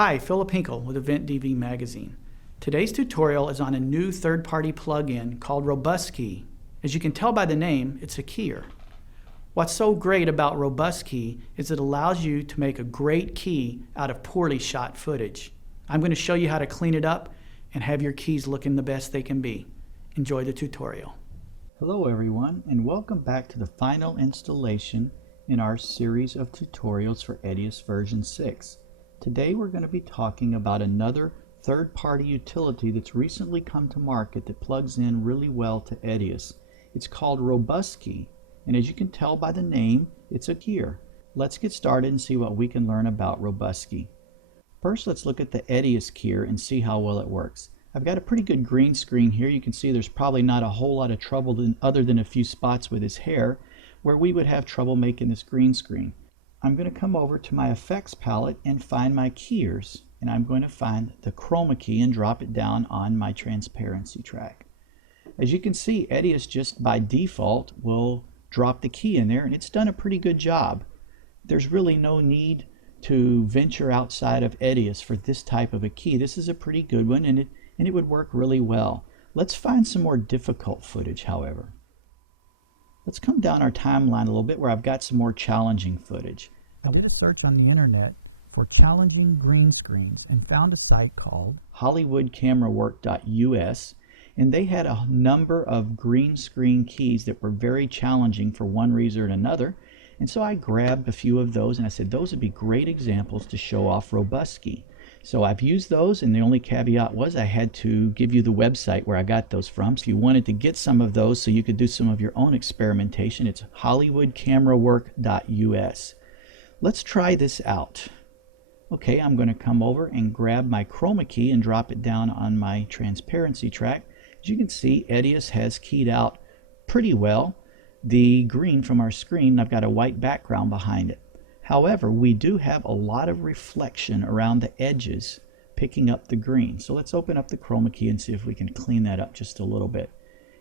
Hi, Philip Hinkle with Event DV Magazine. Today's tutorial is on a new third-party plugin called ROBUSKEY. As you can tell by the name, it's a keyer. What's so great about ROBUSKEY is it allows you to make a great key out of poorly shot footage. I'm going to show you how to clean it up and have your keys looking the best they can be. Enjoy the tutorial. Hello everyone, and welcome back to the final installation in our series of tutorials for EDIUS version 6. Today we're going to be talking about another third-party utility that's recently come to market that plugs in really well to EDIUS. It's called ROBUSKEY, and as you can tell by the name, it's a keyer. Let's get started and see what we can learn about ROBUSKEY. First, let's look at the EDIUS keyer and see how well it works. I've got a pretty good green screen here. You can see there's probably not a whole lot of trouble other than a few spots with his hair where we would have trouble making this green screen. I'm going to come over to my effects palette and find my keyers, and I'm going to find the chroma key and drop it down on my transparency track. As you can see, EDIUS just by default will drop the key in there, and it's done a pretty good job. There's really no need to venture outside of EDIUS for this type of a key. This is a pretty good one, and it would work really well. Let's find some more difficult footage, however. Let's come down our timeline a little bit where I've got some more challenging footage. I did a search on the internet for challenging green screens and found a site called HollywoodCameraWork.us, and they had a number of green screen keys that were very challenging for one reason or another. And so I grabbed a few of those and I said those would be great examples to show off ROBUSKEY. So I've used those, and the only caveat was I had to give you the website where I got those from. So if you wanted to get some of those so you could do some of your own experimentation, it's HollywoodCameraWork.us. Let's try this out. Okay, I'm going to come over and grab my chroma key and drop it down on my transparency track. As you can see, EDIUS has keyed out pretty well the green from our screen. I've got a white background behind it. However, we do have a lot of reflection around the edges picking up the green. So let's open up the chroma key and see if we can clean that up just a little bit.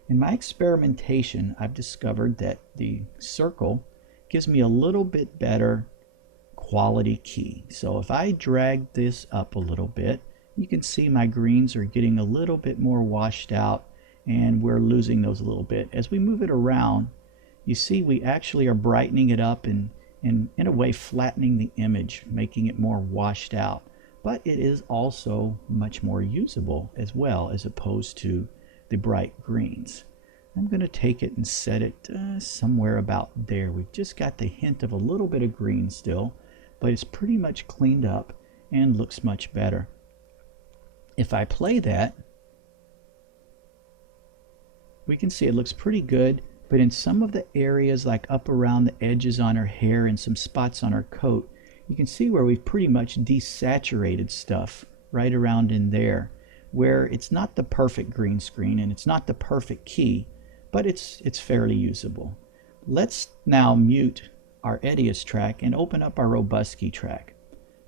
In my experimentation, I've discovered that the circle gives me a little bit better quality key. So if I drag this up a little bit, you can see my greens are getting a little bit more washed out, and we're losing those a little bit. As we move it around, you see we actually are brightening it up and in a way flattening the image, making it more washed out. But it is also much more usable as well, as opposed to the bright greens. I'm going to take it and set it somewhere about there. We've just got the hint of a little bit of green still, but it's pretty much cleaned up and looks much better. If I play that, we can see it looks pretty good. But in some of the areas, like up around the edges on her hair and some spots on her coat, you can see where we've pretty much desaturated stuff right around in there, where it's not the perfect green screen and it's not the perfect key, but it's fairly usable. Let's now mute our EDIUS track and open up our ROBUSKEY track.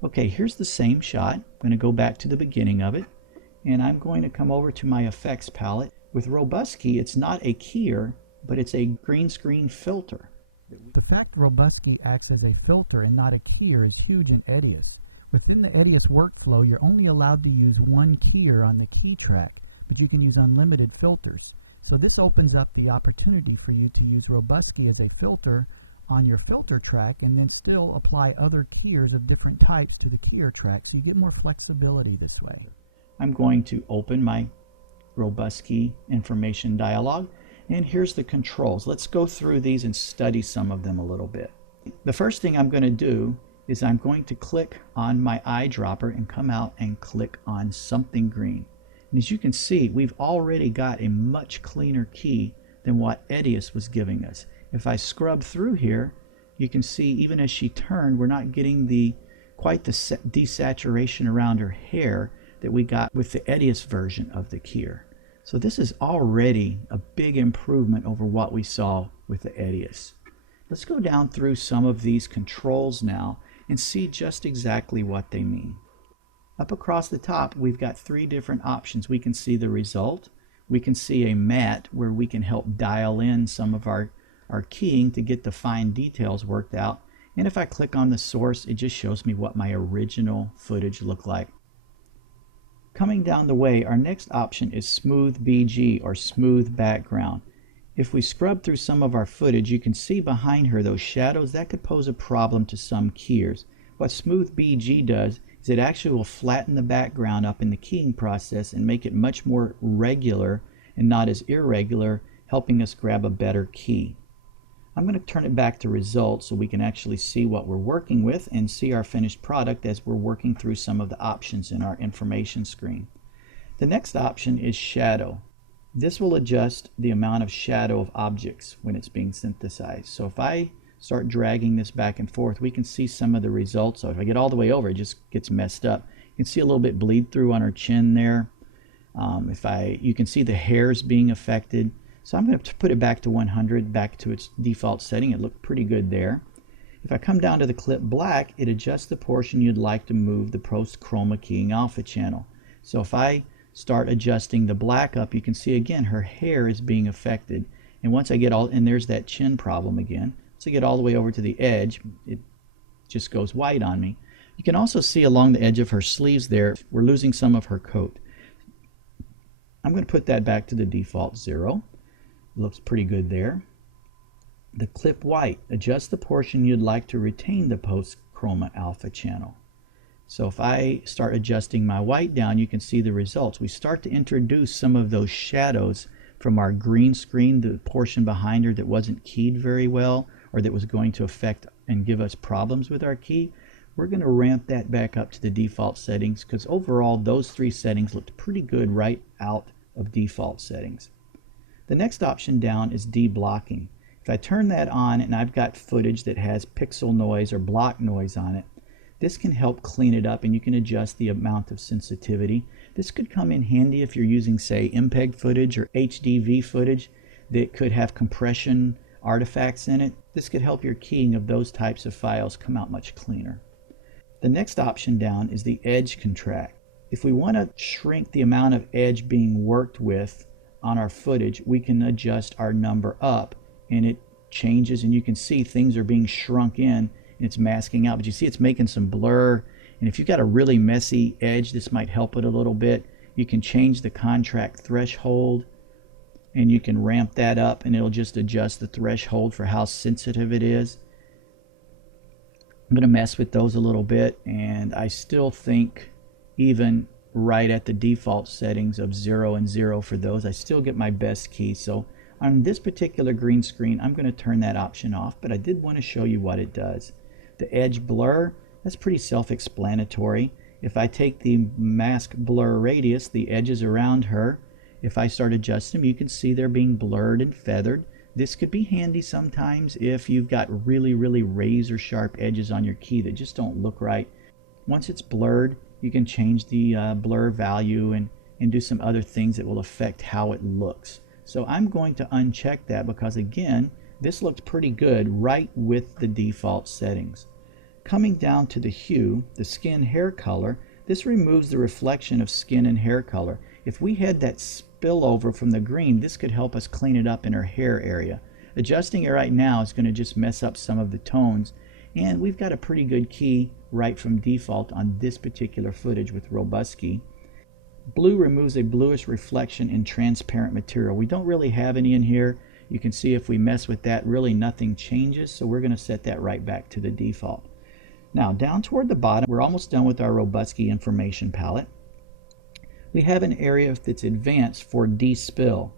Okay, here's the same shot. I'm going to go back to the beginning of it, and I'm going to come over to my effects palette. With ROBUSKEY, it's not a keyer, but it's a green screen filter. The fact ROBUSKEY acts as a filter and not a keyer is huge in EDIUS. Within the EDIUS workflow, you're only allowed to use one keyer on the key track, but you can use unlimited filters. So this opens up the opportunity for you to use ROBUSKEY as a filter on your filter track and then still apply other keyers of different types to the keyer track, so you get more flexibility this way. I'm going to open my ROBUSKEY information dialog. And here's the controls. Let's go through these and study some of them a little bit. The first thing I'm going to do is I'm going to click on my eyedropper and come out and click on something green. And as you can see, we've already got a much cleaner key than what EDIUS was giving us. If I scrub through here, you can see even as she turned, we're not getting quite the desaturation around her hair that we got with the EDIUS version of the keyer. So this is already a big improvement over what we saw with the EDIUS. Let's go down through some of these controls now and see just exactly what they mean. Up across the top, we've got three different options. We can see the result. We can see a mat where we can help dial in some of our keying to get the fine details worked out. And if I click on the source, it just shows me what my original footage looked like. Coming down the way, our next option is Smooth BG, or Smooth Background. If we scrub through some of our footage, you can see behind her those shadows. That could pose a problem to some keyers. What Smooth BG does is it actually will flatten the background up in the keying process and make it much more regular and not as irregular, helping us grab a better key. I'm going to turn it back to results so we can actually see what we're working with and see our finished product as we're working through some of the options in our information screen. The next option is shadow. This will adjust the amount of shadow of objects when it's being synthesized. So if I start dragging this back and forth, we can see some of the results. So if I get all the way over, it just gets messed up. You can see a little bit bleed through on her chin there. You can see the hairs being affected. So I'm going to put it back to 100, back to its default setting. It looked pretty good there. If I come down to the clip black, it adjusts the portion you'd like to move the post chroma keying alpha channel. So if I start adjusting the black up, you can see again her hair is being affected. And once I get and there's that chin problem again. Once I get all the way over to the edge, it just goes white on me. You can also see along the edge of her sleeves there, we're losing some of her coat. I'm going to put that back to the default 0. Looks pretty good there. The clip white, adjust the portion you'd like to retain the post chroma alpha channel. So if I start adjusting my white down, you can see the results. We start to introduce some of those shadows from our green screen, the portion behind her that wasn't keyed very well or that was going to affect and give us problems with our key. We're going to ramp that back up to the default settings because overall those 3 settings looked pretty good right out of default settings. The next option down is deblocking. If I turn that on and I've got footage that has pixel noise or block noise on it, this can help clean it up and you can adjust the amount of sensitivity. This could come in handy if you're using, say, MPEG footage or HDV footage that could have compression artifacts in it. This could help your keying of those types of files come out much cleaner. The next option down is the edge contract. If we want to shrink the amount of edge being worked with on our footage, we can adjust our number up and it changes and you can see things are being shrunk in and it's masking out, but you see it's making some blur. And if you've got a really messy edge, this might help it a little bit. You can change the contract threshold and you can ramp that up and it'll just adjust the threshold for how sensitive it is. I'm going to mess with those a little bit, and I still think even right at the default settings of 0 and 0 for those, I still get my best key. So on this particular green screen, I'm going to turn that option off, but I did want to show you what it does. The edge blur, that's pretty self-explanatory. If I take the mask blur radius, the edges around her, if I start adjusting them, you can see they're being blurred and feathered. This could be handy sometimes if you've got really, really razor sharp edges on your key that just don't look right. Once it's blurred, you can change the blur value and do some other things that will affect how it looks. So I'm going to uncheck that because, again, this looked pretty good right with the default settings. Coming down to the hue, the skin hair color, this removes the reflection of skin and hair color. If we had that spillover from the green, this could help us clean it up in our hair area. Adjusting it right now is going to just mess up some of the tones, and we've got a pretty good key right from default on this particular footage with ROBUSKEY. Blue removes a bluish reflection in transparent material. We don't really have any in here. You can see if we mess with that, really nothing changes, so we're going to set that right back to the default. Now down toward the bottom, we're almost done with our ROBUSKEY information palette. We have an area that's advanced for despill.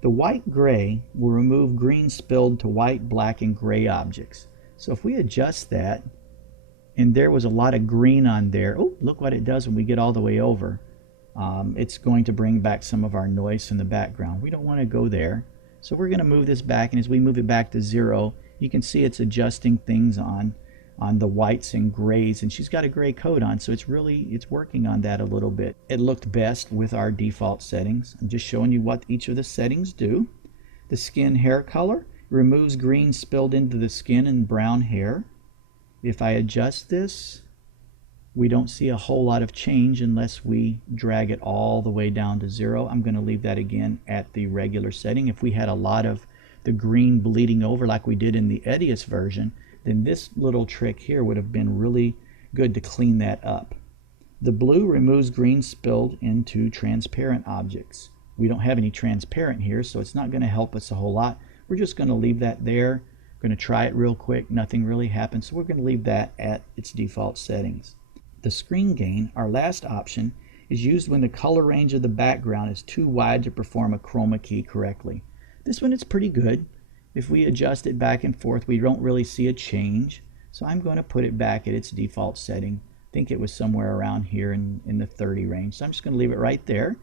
The white gray will remove green spilled to white, black, and gray objects. So if we adjust that, and there was a lot of green on there, oh, look what it does when we get all the way over. It's going to bring back some of our noise in the background. We don't want to go there. So we're going to move this back, and as we move it back to 0, you can see it's adjusting things on the whites and grays, and she's got a gray coat on, so it's working on that a little bit. It looked best with our default settings. I'm just showing you what each of the settings do. The skin hair color removes green spilled into the skin and brown hair. If I adjust this, we don't see a whole lot of change unless we drag it all the way down to 0. I'm going to leave that again at the regular setting. If we had a lot of the green bleeding over like we did in the EDIUS version, then this little trick here would have been really good to clean that up. The blue removes green spilled into transparent objects. We don't have any transparent here, so it's not going to help us a whole lot. We're just going to leave that there. Going to try it real quick. Nothing really happens, so we're going to leave that at its default settings. The screen gain, our last option, is used when the color range of the background is too wide to perform a chroma key correctly. This one is pretty good. If we adjust it back and forth, we don't really see a change. So I'm going to put it back at its default setting. I think it was somewhere around here in the 30 range. So I'm just going to leave it right there.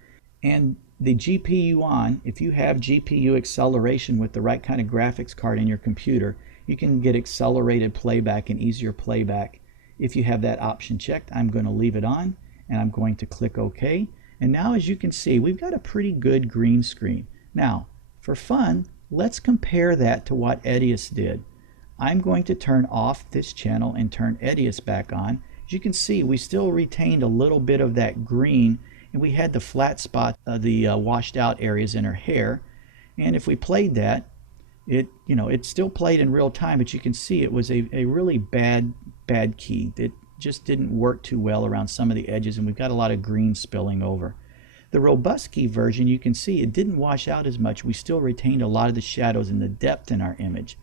And the GPU on, if you have GPU acceleration with the right kind of graphics card in your computer, you can get accelerated playback and easier playback. If you have that option checked, I'm going to leave it on, and I'm going to click OK. And now, as you can see, we've got a pretty good green screen. Now, for fun, let's compare that to what EDIUS did. I'm going to turn off this channel and turn EDIUS back on. As you can see, we still retained a little bit of that green, and we had the flat spot, the washed out areas in her hair. And if we played that, it still played in real time, but you can see it was a really bad key. It just didn't work too well around some of the edges, and we've got a lot of green spilling over. The ROBUSKEY version, you can see it didn't wash out as much. We still retained a lot of the shadows and the depth in our image.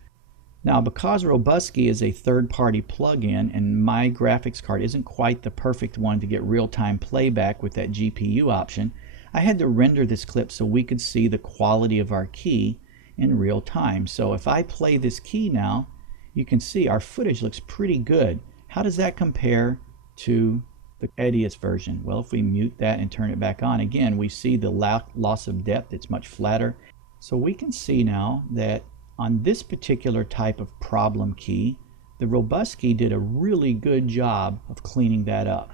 Now, because ROBUSKEY is a third-party plug-in and my graphics card isn't quite the perfect one to get real-time playback with that GPU option, I had to render this clip so we could see the quality of our key in real time. So if I play this key now, you can see our footage looks pretty good. How does that compare to the EDIUS version? Well, if we mute that and turn it back on, again, we see the loss of depth. It's much flatter. So we can see now that on this particular type of problem key, the ROBUSKEY did a really good job of cleaning that up.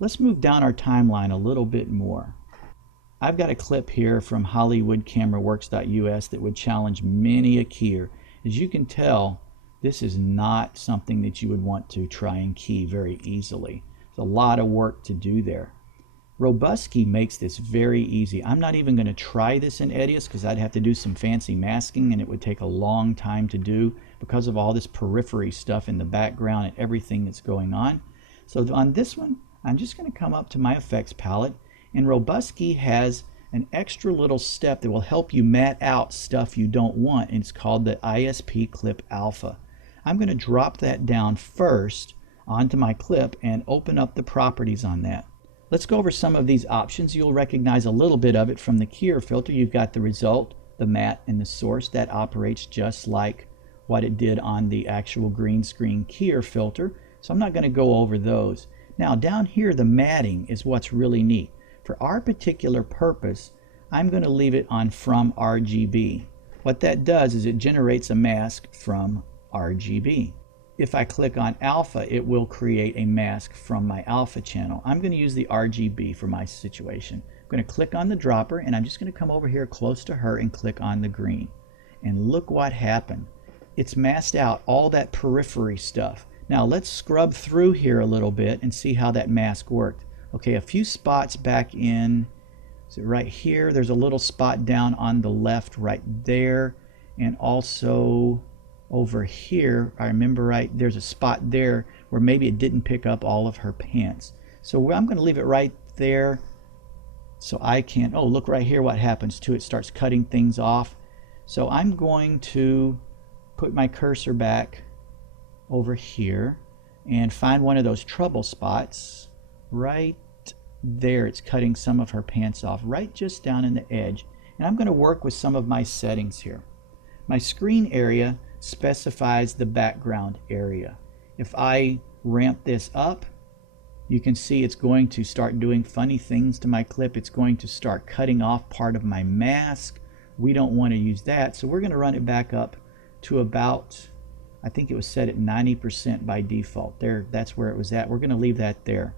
Let's move down our timeline a little bit more. I've got a clip here from HollywoodCameraWorks.us that would challenge many a keyer. As you can tell, this is not something that you would want to try and key very easily. There's a lot of work to do there. ROBUSKEY makes this very easy. I'm not even going to try this in EDIUS because I'd have to do some fancy masking and it would take a long time to do because of all this periphery stuff in the background and everything that's going on. So on this one, I'm just going to come up to my effects palette, and ROBUSKEY has an extra little step that will help you mat out stuff you don't want, and it's called the ISP Clip Alpha. I'm going to drop that down first onto my clip and open up the properties on that. Let's go over some of these options. You'll recognize a little bit of it from the keyer filter. You've got the result, the matte, and the source. That operates just like what it did on the actual green screen keyer filter. So I'm not going to go over those. Now down here, the matting is what's really neat. For our particular purpose, I'm going to leave it on from RGB. What that does is it generates a mask from RGB. If I click on alpha, it will create a mask from my alpha channel. I'm going to use the RGB for my situation. I'm going to click on the dropper, and I'm just going to come over here close to her and click on the green. And look what happened. It's masked out all that periphery stuff. Now let's scrub through here a little bit and see how that mask worked. Okay, a few spots back in, is it right here? There's a little spot down on the left right there, and also over here, I remember right, there's a spot there where maybe it didn't pick up all of her pants. So I'm going to leave it right there so I can, oh, look right here what happens to it. It starts cutting things off. So I'm going to put my cursor back over here and find one of those trouble spots right there. It's cutting some of her pants off right just down in the edge. And I'm going to work with some of my settings here. My screen area specifies the background area. If I ramp this up, you can see it's going to start doing funny things to my clip. It's going to start cutting off part of my mask. We don't want to use that, so we're going to run it back up to about, I think it was set at 90% by default. There, that's where it was at. We're going to leave that there.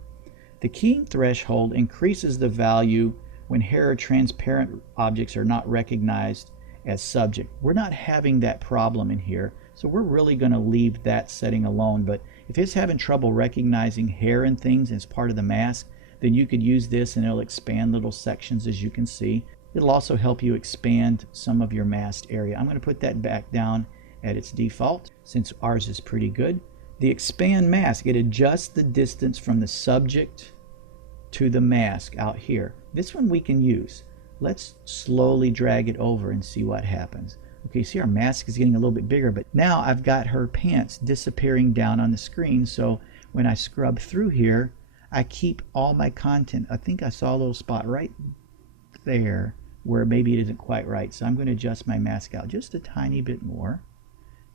The keying threshold increases the value when hair or transparent objects are not recognized as subject. We're not having that problem in here, so we're really going to leave that setting alone. But if it's having trouble recognizing hair and things as part of the mask, then you could use this and it'll expand little sections, as you can see. It'll also help you expand some of your masked area. I'm going to put that back down at its default, since ours is pretty good. The expand mask, it adjusts the distance from the subject to the mask out here. This one we can use. Let's slowly drag it over and see what happens. Okay, see our mask is getting a little bit bigger, but now I've got her pants disappearing down on the screen, so when I scrub through here, I keep all my content. I think I saw a little spot right there where maybe it isn't quite right, so I'm going to adjust my mask out just a tiny bit more.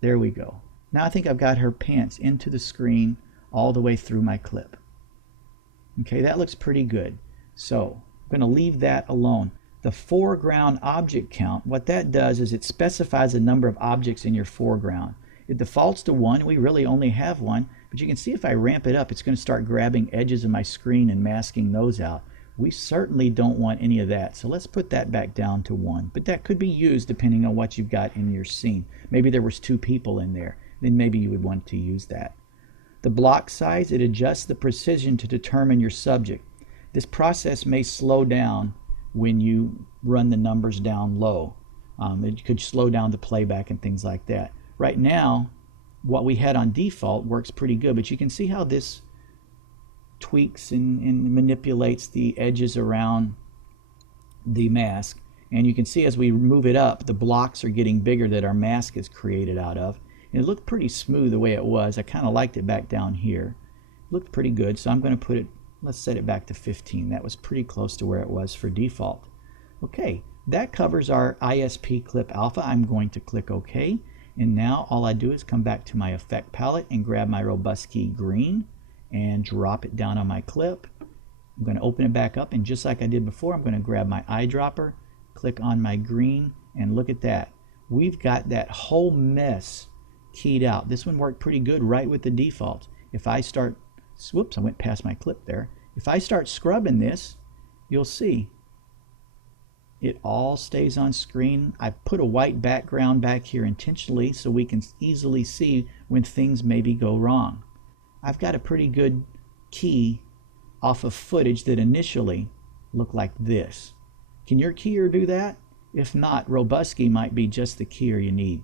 There we go. Now I think I've got her pants into the screen all the way through my clip. Okay, that looks pretty good. So I'm going to leave that alone. The foreground object count, what that does is it specifies a number of objects in your foreground. It defaults to 1. We really only have 1, but you can see if I ramp it up, it's going to start grabbing edges of my screen and masking those out. We certainly don't want any of that, so let's put that back down to 1. But that could be used depending on what you've got in your scene. Maybe there was 2 people in there, then maybe you would want to use that. The block size, it adjusts the precision to determine your subject. This process may slow down when you run the numbers down low. It could slow down the playback and things like that. Right now, what we had on default works pretty good, but you can see how this tweaks and manipulates the edges around the mask. And you can see as we move it up, the blocks are getting bigger that our mask is created out of. And it looked pretty smooth the way it was. I kind of liked it back down here. It looked pretty good, so I'm going to put it, let's set it back to 15. That was pretty close to where it was for default. Okay, that covers our ISP clip alpha. I'm going to click OK. And now all I do is come back to my effect palette and grab my ROBUSKEY green and drop it down on my clip. I'm going to open it back up, and just like I did before, I'm going to grab my eyedropper, click on my green, and look at that. We've got that whole mess keyed out. This one worked pretty good right with the default. If I start, whoops, I went past my clip there. If I start scrubbing this, you'll see it all stays on screen. I put a white background back here intentionally so we can easily see when things maybe go wrong. I've got a pretty good key off of footage that initially looked like this. Can your keyer do that? If not, ROBUSKEY might be just the keyer you need.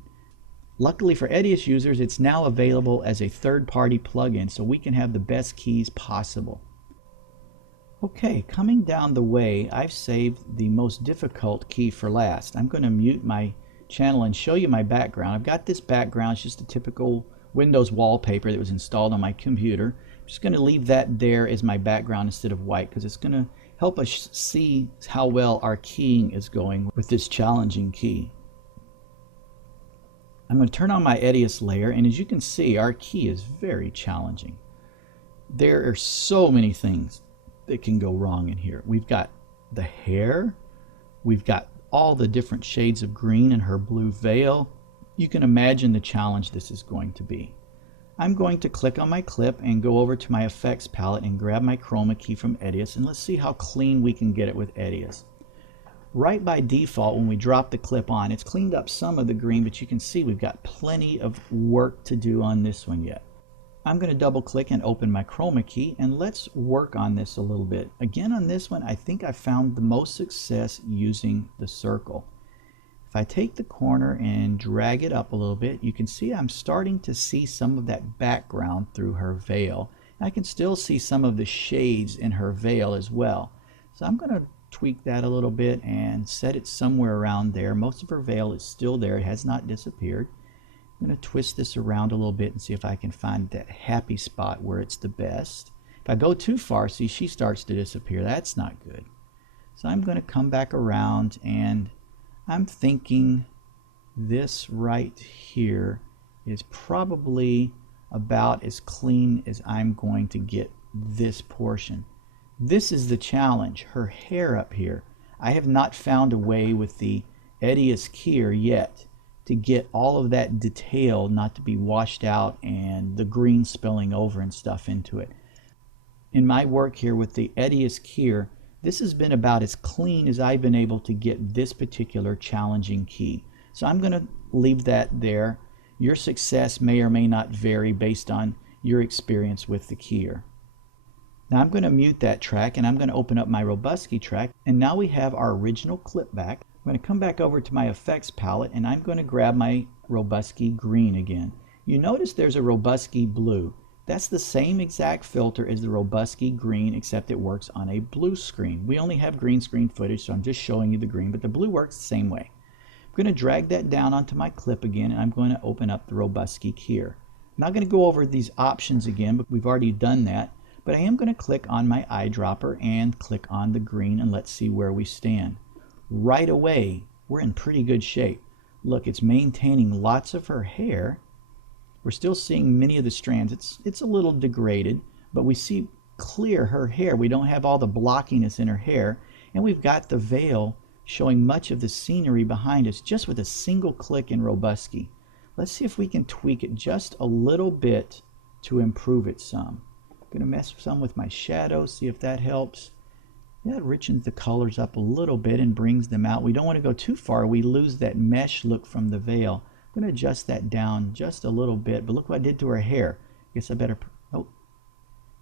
Luckily for EDIUS users, it's now available as a third-party plugin, so we can have the best keys possible. Okay, coming down the way, I've saved the most difficult key for last. I'm going to mute my channel and show you my background. I've got this background, it's just a typical Windows wallpaper that was installed on my computer. I'm just going to leave that there as my background instead of white because it's going to help us see how well our keying is going with this challenging key. I'm going to turn on my EDIUS layer, and as you can see, our key is very challenging. There are so many things that can go wrong in here. We've got the hair, we've got all the different shades of green in her blue veil. You can imagine the challenge this is going to be. I'm going to click on my clip and go over to my effects palette and grab my chroma key from EDIUS, and let's see how clean we can get it with EDIUS. Right by default, when we drop the clip on, it's cleaned up some of the green, but you can see we've got plenty of work to do on this one yet. I'm going to double click and open my chroma key, and let's work on this a little bit. Again, on this one, I think I found the most success using the circle. If I take the corner and drag it up a little bit, you can see I'm starting to see some of that background through her veil. I can still see some of the shades in her veil as well. So I'm going to tweak that a little bit and set it somewhere around there. Most of her veil is still there. It has not disappeared. I'm going to twist this around a little bit and see if I can find that happy spot where it's the best. If I go too far, see, she starts to disappear. That's not good. So I'm going to come back around, and I'm thinking this right here is probably about as clean as I'm going to get this portion. This is the challenge, her hair up here. I have not found a way with the EDIUS keyer yet to get all of that detail not to be washed out and the green spilling over and stuff into it. In my work here with the EDIUS keyer, this has been about as clean as I've been able to get this particular challenging key. So I'm going to leave that there. Your success may or may not vary based on your experience with the keyer. Now I'm going to mute that track, and I'm going to open up my ROBUSKEY track, and now we have our original clip back. I'm going to come back over to my effects palette and I'm going to grab my Robusky green again. You notice there's a Robusky blue. That's the same exact filter as the Robusky green, except it works on a blue screen. We only have green screen footage, so I'm just showing you the green, but the blue works the same way. I'm going to drag that down onto my clip again, and I'm going to open up the Robusky keyer. I'm not going to go over these options again, but we've already done that. But I am going to click on my eyedropper and click on the green, and let's see where we stand. Right away, we're in pretty good shape. Look, it's maintaining lots of her hair. We're still seeing many of the strands. It's a little degraded, but we see clear her hair. We don't have all the blockiness in her hair, and we've got the veil showing much of the scenery behind us just with a single click in Robusky. Let's see if we can tweak it just a little bit to improve it some. I'm going to mess some with my shadows, see if that helps. Yeah, it richens the colors up a little bit and brings them out. We don't want to go too far. We lose that mesh look from the veil. I'm going to adjust that down just a little bit, but look what I did to her hair. I guess I better, oh,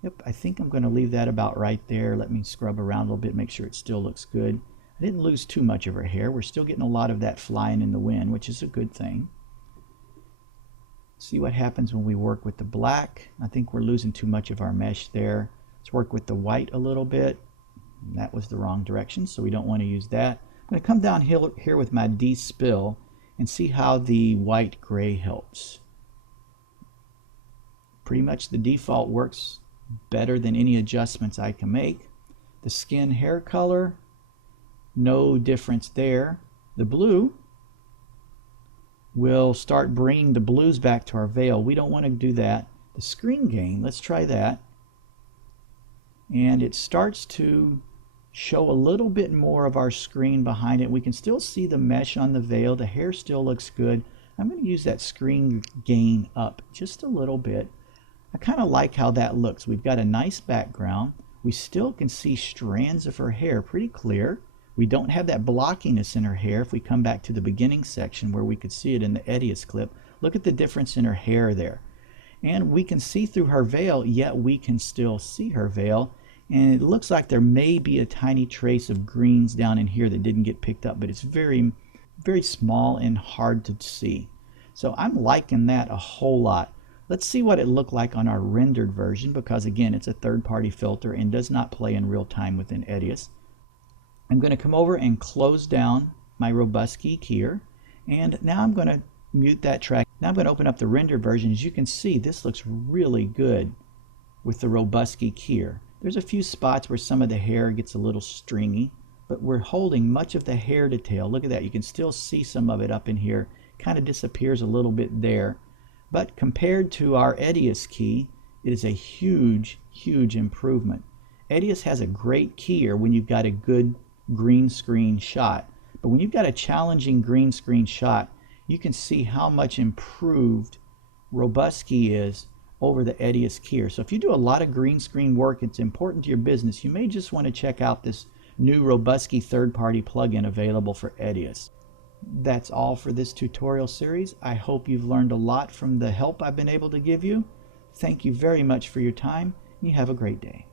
yep, I think I'm going to leave that about right there. Let me scrub around a little bit, make sure it still looks good. I didn't lose too much of her hair. We're still getting a lot of that flying in the wind, which is a good thing. See what happens when we work with the black. I think we're losing too much of our mesh there. Let's work with the white a little bit. That was the wrong direction, so we don't want to use that. I'm going to come down here with my despill and see how the white gray helps. Pretty much the default works better than any adjustments I can make. The skin hair color, no difference there. The blue will start bringing the blues back to our veil. We don't want to do that. The screen gain, let's try that. And it starts to show a little bit more of our screen behind it. We can still see the mesh on the veil. The hair still looks good. I'm going to use that screen gain up just a little bit. I kind of like how that looks. We've got a nice background. We still can see strands of her hair pretty clear. We don't have that blockiness in her hair. If we come back to the beginning section where we could see it in the EDIUS clip, look at the difference in her hair there. And we can see through her veil, yet we can still see her veil. And it looks like there may be a tiny trace of greens down in here that didn't get picked up, but it's very, very small and hard to see. So I'm liking that a whole lot. Let's see what it looked like on our rendered version, because again, it's a third-party filter and does not play in real time within EDIUS. I'm going to come over and close down my Robusky keyer, and now I'm going to mute that track. Now I'm going to open up the rendered version. As you can see, this looks really good with the Robusky keyer. There's a few spots where some of the hair gets a little stringy, but we're holding much of the hair detail. Look at that. You can still see some of it up in here. Kind of disappears a little bit there. But compared to our EDIUS key, it is a huge, huge improvement. EDIUS has a great keyer when you've got a good green screen shot. But when you've got a challenging green screen shot, you can see how much improved Robusky is over the EDIUS keyer. So if you do a lot of green screen work, it's important to your business, you may just want to check out this new Robusky third-party plugin available for EDIUS. That's all for this tutorial series. I hope you've learned a lot from the help I've been able to give you. Thank you very much for your time, and you have a great day.